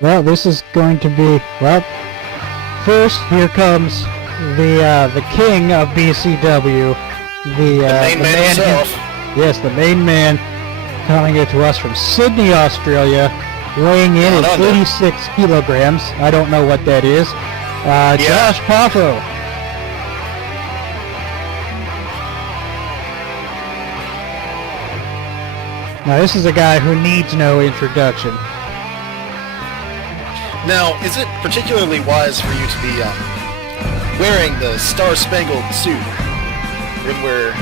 Well, this is going to be, well, first here comes the king of BCW, The main man himself. Yes, the main man, coming to us from Sydney, Australia, weighing in at 86 kilograms. I don't know what that is. Josh Poffo. Now, this is a guy who needs no introduction. Now, is it particularly wise for you to be wearing the Star-Spangled suit when we're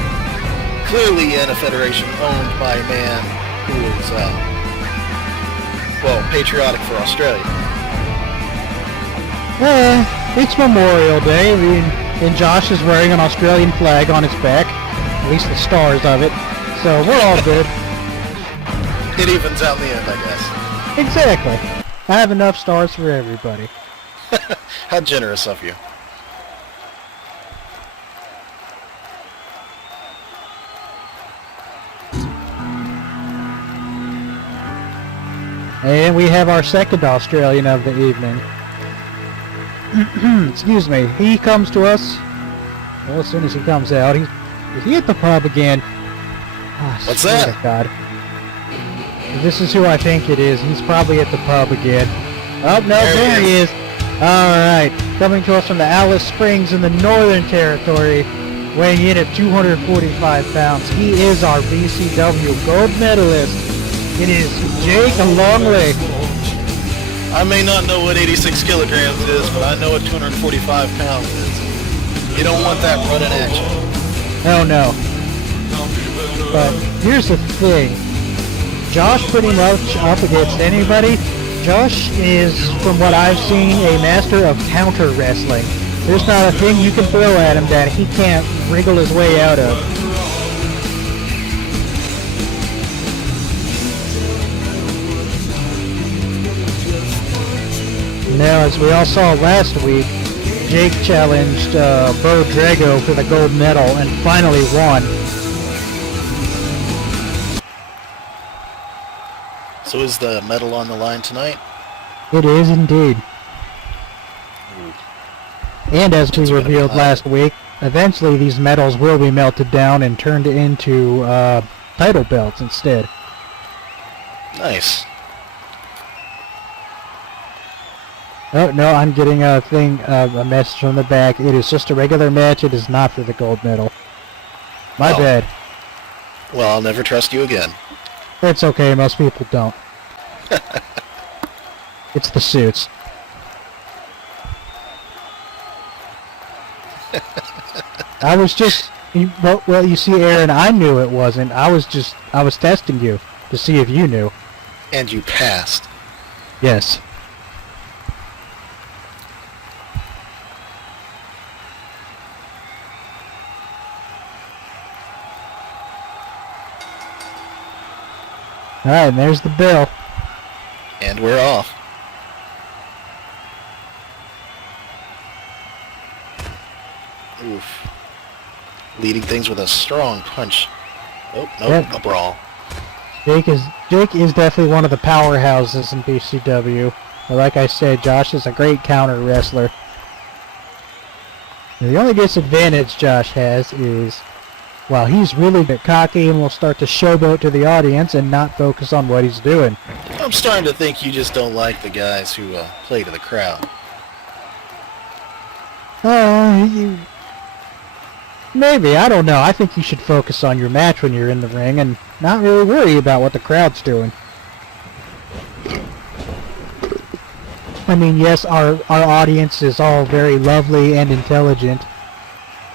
clearly in a federation owned by a man who is, well, patriotic for Australia? It's Memorial Day, and Josh is wearing an Australian flag on his back, at least the stars of it, so we're all good. It evens out in the end, I guess. Exactly. I have enough stars for everybody. How generous of you. And we have our second Australian of the evening. Excuse me. He comes to us. Well, as soon as he comes out, is he at the pub again? Oh, what's that? God. This is who I think it is. He's probably at the pub again. Oh, no, there he is. Alright. Coming to us from the Alice Springs in the Northern Territory, weighing in at 245 pounds. He is our BCW gold medalist. It is Jake Longley. I may not know what 86 kilograms is, but I know what 245 pounds is. You don't want that running at you. Oh, no. But here's the thing. Josh pretty much up against anybody. Josh is, from what I've seen, a master of counter wrestling. There's not a thing you can throw at him that he can't wriggle his way out of. Now, as we all saw last week, Jake challenged Bo Drago for the gold medal and finally won. So is the medal on the line tonight? It is indeed. Ooh. And as we revealed last week, eventually these medals will be melted down and turned into title belts instead. Nice. Oh, no, I'm getting a message from the back. It is just a regular match. It is not for the gold medal. My bad. Well, I'll never trust you again. It's okay, most people don't. It's the suits. I was just... Well, you see, Aaron, I knew it wasn't. I was testing you to see if you knew. And you passed. Yes. Alright, and there's the bell. And we're off. Oof. Leading things with a strong punch. Oh, nope, Yep. A brawl. Jake is definitely one of the powerhouses in BCW. But like I said, Josh is a great counter wrestler. Now, the only disadvantage Josh has is, well, he's really cocky and will start to showboat to the audience and not focus on what he's doing. I'm starting to think you just don't like the guys who play to the crowd. Maybe, I don't know. I think you should focus on your match when you're in the ring and not really worry about what the crowd's doing. I mean, yes, our audience is all very lovely and intelligent,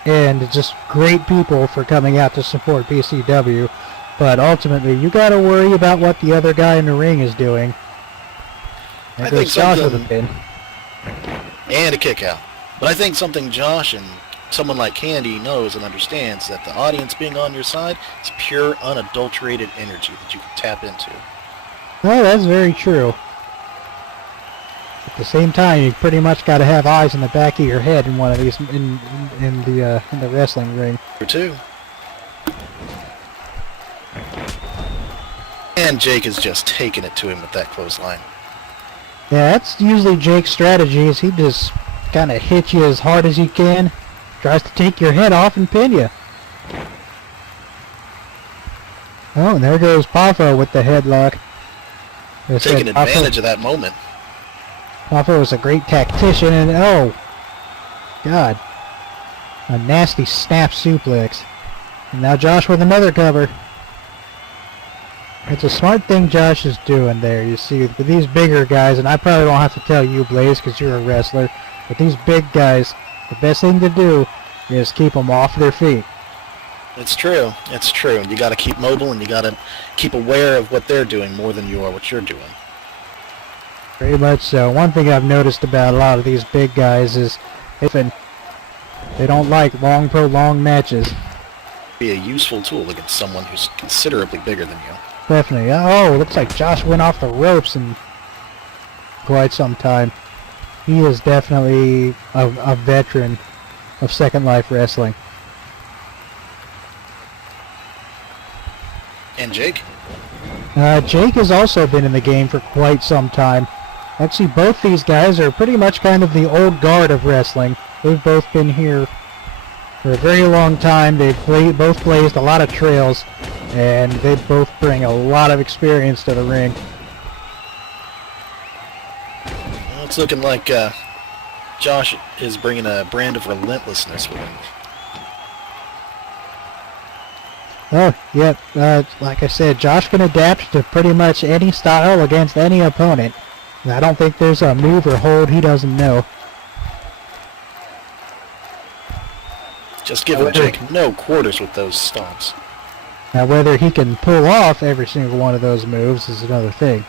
and just great people for coming out to support BCW, but ultimately, you gotta worry about what the other guy in the ring is doing. I think something... And a kick out. But I think something Josh and someone like Candy knows and understands that the audience being on your side is pure, unadulterated energy that you can tap into. Well, that's very true. At the same time, you pretty much got to have eyes in the back of your head in one of these in the wrestling ring. Or two. And Jake is just taking it to him with that clothesline. Yeah, that's usually Jake's strategy, is he just kind of hits you as hard as he can, tries to take your head off and pin you. Oh, and there goes Poffo with the headlock. Taking advantage of that moment. Poffo is a great tactician, and oh, God. A nasty snap suplex. And now Josh with another cover. It's a smart thing Josh is doing there. You see, with these bigger guys, and I probably don't have to tell you, Blaze, because you're a wrestler, but these big guys, the best thing to do is keep them off their feet. It's true. It's true. You got to keep mobile, and you got to keep aware of what they're doing more than you are what you're doing. Pretty much so. One thing I've noticed about a lot of these big guys is they don't like long, prolonged matches. Be a useful tool against someone who's considerably bigger than you. Definitely. Oh, looks like Josh went off the ropes in quite some time. He is definitely a veteran of Second Life Wrestling. And Jake? Jake has also been in the game for quite some time. Actually, both these guys are pretty much kind of the old guard of wrestling. They've both been here for a very long time. They've both blazed a lot of trails, and they both bring a lot of experience to the ring. Well, it's looking like Josh is bringing a brand of relentlessness with him. Oh, yep. Like I said, Josh can adapt to pretty much any style against any opponent. I don't think there's a move or hold he doesn't know. Just giving Jake no quarters with those stomps. Now, whether he can pull off every single one of those moves is another thing.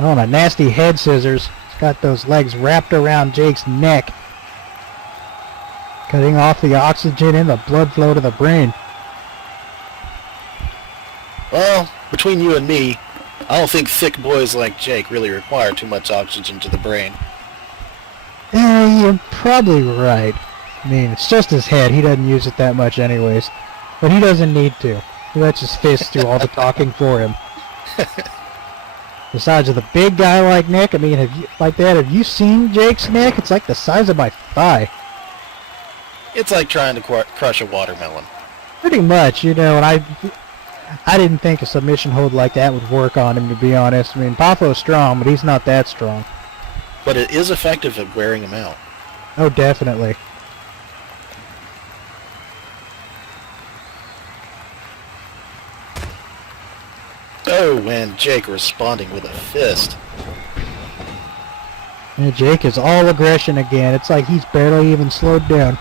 Oh, and a nasty head scissors. He's got those legs wrapped around Jake's neck, cutting off the oxygen and the blood flow to the brain. Well, between you and me, I don't think thick boys like Jake really require too much oxygen to the brain. You're probably right. I mean, it's just his head. He doesn't use it that much anyways. But he doesn't need to. He lets his fists do all the talking for him. Besides, with a big guy like Nick, I mean, have you seen Jake's neck? It's like the size of my thigh. It's like trying to crush a watermelon. Pretty much, you know, and I didn't think a submission hold like that would work on him, to be honest. I mean, Poffo's strong, but he's not that strong. But it is effective at wearing him out. Oh, definitely. Oh, and Jake responding with a fist. And Jake is all aggression again. It's like he's barely even slowed down.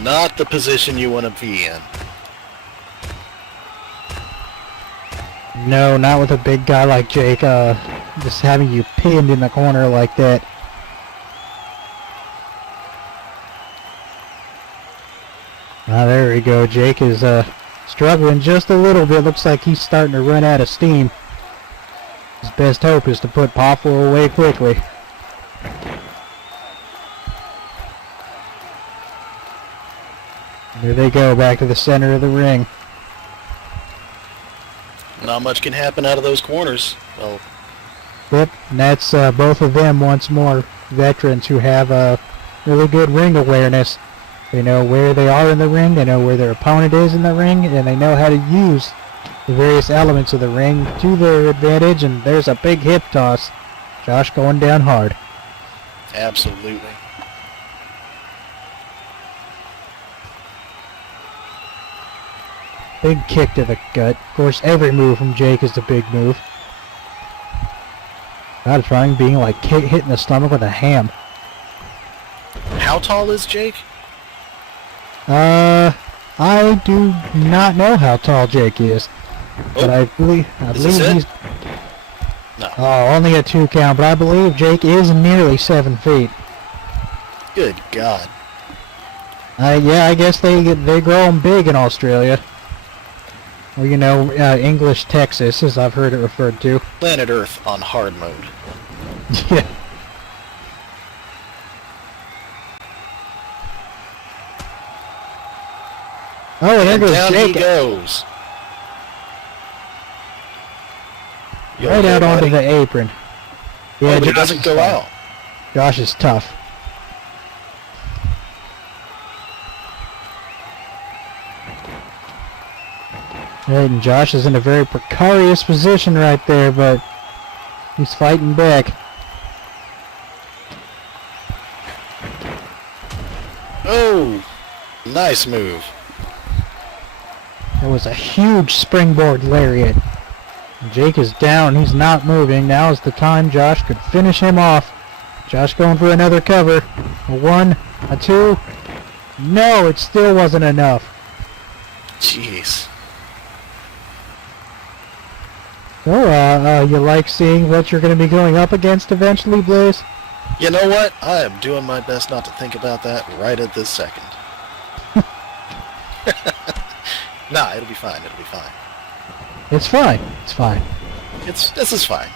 Not the position you want to be in. No, not with a big guy like Jake, just having you pinned in the corner like that. Ah, there we go. Jake is struggling just a little bit. Looks like he's starting to run out of steam. His best hope is to put Poffo away quickly. There they go, back to the center of the ring. Not much can happen out of those corners. Well, Yep, and that's both of them once more veterans who have really good ring awareness. They know where they are in the ring, they know where their opponent is in the ring, and they know how to use the various elements of the ring to their advantage, and there's a big hip toss. Josh going down hard. absolutely. Big kick to the gut. Of course, every move from Jake is a big move. God, trying being like hitting the stomach with a ham. How tall is Jake? I do not know how tall Jake is, but I believe he's. No. Oh, only a 2 count, but I believe Jake is nearly 7 feet. Good God. Yeah, I guess they grow them big in Australia. Or, you know, English Texas, as I've heard it referred to. Planet Earth on hard mode. Yeah. Oh, and there And goes down Jake. he goes. Right out onto the apron. Yeah, But he Josh doesn't is go tough. out. Josh is tough. Right, and Josh is in a very precarious position right there, but he's fighting back. Oh, nice move. That was a huge springboard lariat. Jake is down. He's not moving. Now is the time Josh could finish him off. Josh going for another cover. A 1, a 2. No, it still wasn't enough. Jeez. So, you like seeing what you're going to be going up against eventually, Blaze? You know what? I am doing my best not to think about that right at this second. Nah, it'll be fine. It'll be fine. It's fine. It's fine. This is fine.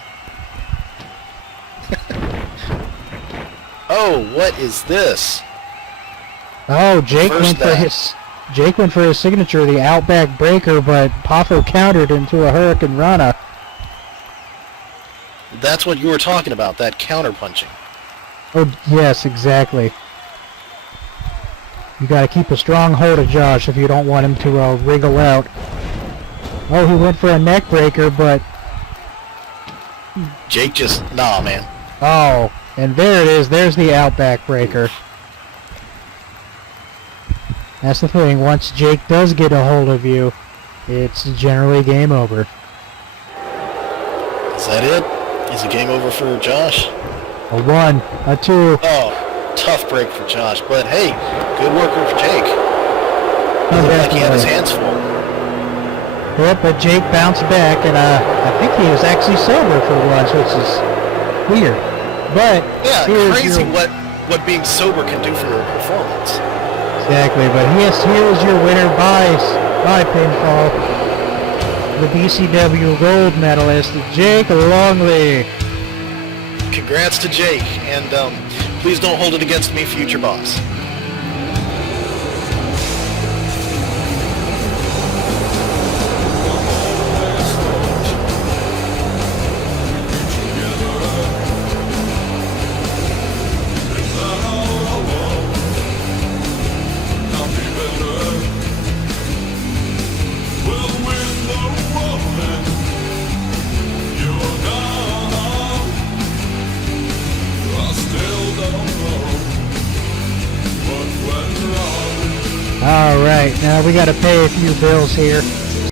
Oh, what is this? Oh, Jake First went for his signature, the Outback Breaker, but Poffo countered into a Hurricane Rana. That's what you were talking about, that counter punching. Oh, yes, exactly. You gotta keep a strong hold of Josh if you don't want him to wriggle out. Oh, he went for a neck breaker, but... Jake just... Nah, man. Oh, and there it is. There's the Outback Breaker. That's the thing. Once Jake does get a hold of you, it's generally game over. Is that it? Is it game over for Josh? A 1, a 2. Oh, tough break for Josh. But hey, good worker for Jake. Oh, Looked like he had his definitely. hands full. Yep, but Jake bounced back, and I think he was actually sober for once, which is weird. But Yeah, here's crazy your, what being sober can do for your performance. exactly. But yes, here is your winner by pinfall, the BCW gold medalist, Jake Longley. Congrats to Jake, and please don't hold it against me, future boss. All right, now we got to pay a few bills here.